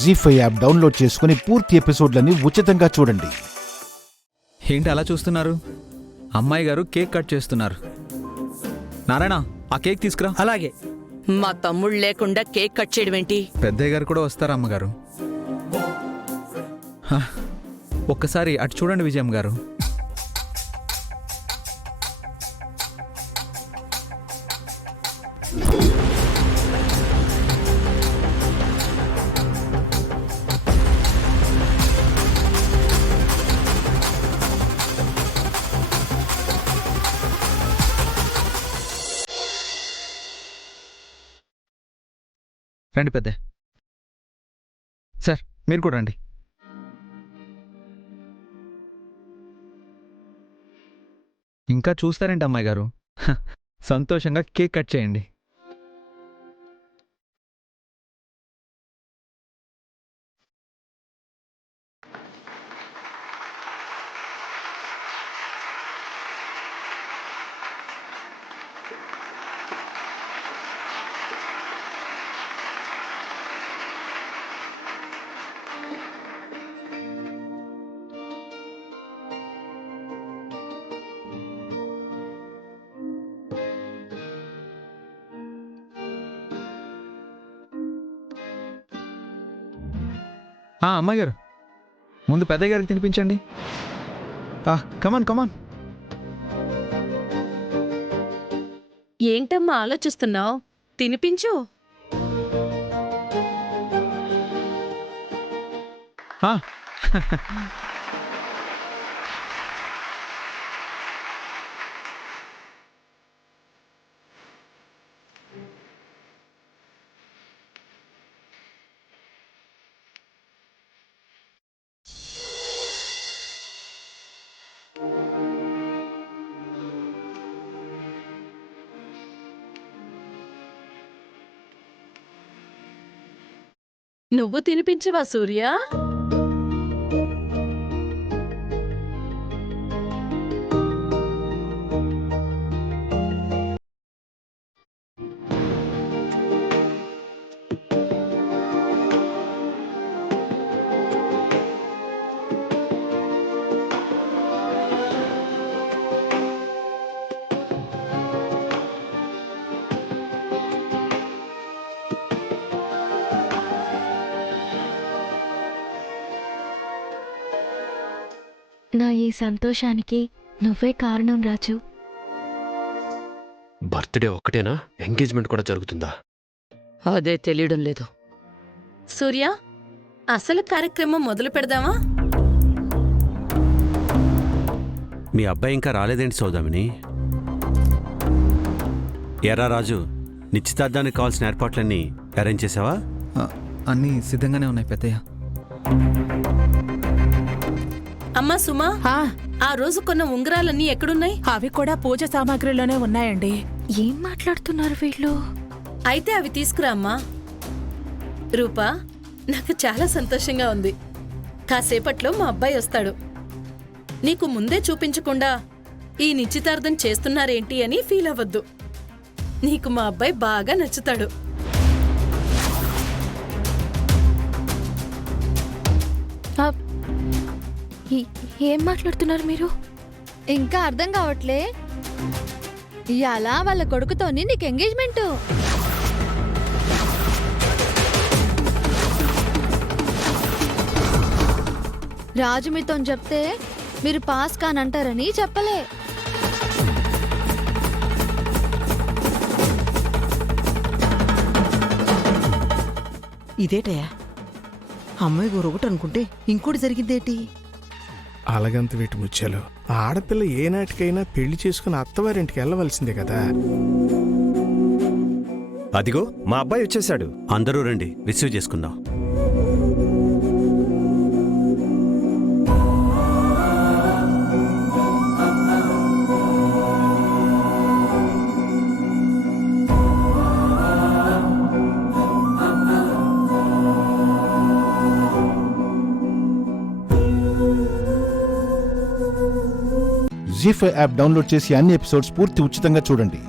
జీ5 app download చేసుకుని పూర్తి ఎపిసోడ్లని ఉచితంగా చూడండి. ఏంటి అలా చూస్తున్నారు? అమ్మాయి గారు కేక్ కట్ చేస్తున్నారు. నారాయణ, ఆ కేక్ తీసుకురా. అలాగే. మా తమ్ముడు లేకుండా కేక్ కట్ చేయడం ఏంటి? పెద్దయ్య గారు కూడా వస్తారా అమ్మగారు? ఒక్కసారి అటు చూడండి విజయమ్మ గారు. రండి పెద్ద సార్, మీరు కూడా రండి. ఇంకా చూస్తారేంటి అమ్మాయి గారు? సంతోషంగా కేక్ కట్ చేయండి. అమ్మాయి గారు, ముందు పెద్దయ్య గారికి తినిపించండి. కమాన్ కమాన్. ఏంటమ్మా ఆలోచిస్తున్నావు? తినిపించు. నువ్వు తినిపించవా సూర్య? నా ఈ సంతోషానికి నువ్వే కారణం రాజు. బర్త్డే ఒక్కటేనా? ఎంగేజ్మెంట్ కూడా జరుగుతుందా? అదే తెలియడం లేదు. సూర్య, అసలు కార్యక్రమం మొదలు పెడదామా? మీ అబ్బాయి ఇంకా రాలేదేంటి సౌదామిని? ఎరా రాజు, నిశ్చితార్థానికి కావాల్సిన ఏర్పాట్లన్నీ అరేంజ్ చేసావా? అన్నీ సిద్ధంగానే ఉన్నాయి పెద్దయ్య. అమ్మా సుమా, ఆ రోజు కొన్న ఉంగరాలన్నీ ఎక్కడున్నాయి? అవి కూడా పూజ సామాగ్రిలోనే ఉన్నాయండి. ఏం మాట్లాడుతున్నారు వీళ్ళు? అయితే అవి తీసుకురా అమ్మా. రూపా, నాకు చాలా సంతోషంగా ఉంది. కాసేపట్లో మా అబ్బాయి వస్తాడు. నీకు ముందే చూపించకుండా ఈ నిశ్చితార్థం చేస్తున్నారేంటి అని ఫీల్ అవ్వద్దు. నీకు మా అబ్బాయి బాగా నచ్చుతాడు. ఏం మాట్లాడుతున్నారు మీరు? ఇంకా అర్థం కావట్లే? ఇయాల వాళ్ళ కొడుకుతోని నీకు ఎంగేజ్మెంట్. రాజు మీతో చెప్తే మీరు పాస్ కానంటారని చెప్పలే. ఇదేటయా? అమ్మాయి ఒకటి అనుకుంటే ఇంకోటి జరిగిందేటి? అలగంత వీటి ముత్యాలు. ఆడపిల్ల ఏనాటికైనా పెళ్లి చేసుకుని అత్తవారింటికి వెళ్ళవలసిందే కదా. అదిగో మా అబ్బాయి వచ్చేసాడు. అందరూ రండి, రిసీవ్ చేసుకుందాం. జీ5 యాప్ డౌన్లోడ్ చేసి అన్ని ఎపిసోడ్స్ పూర్తి ఉచితంగా చూడండి.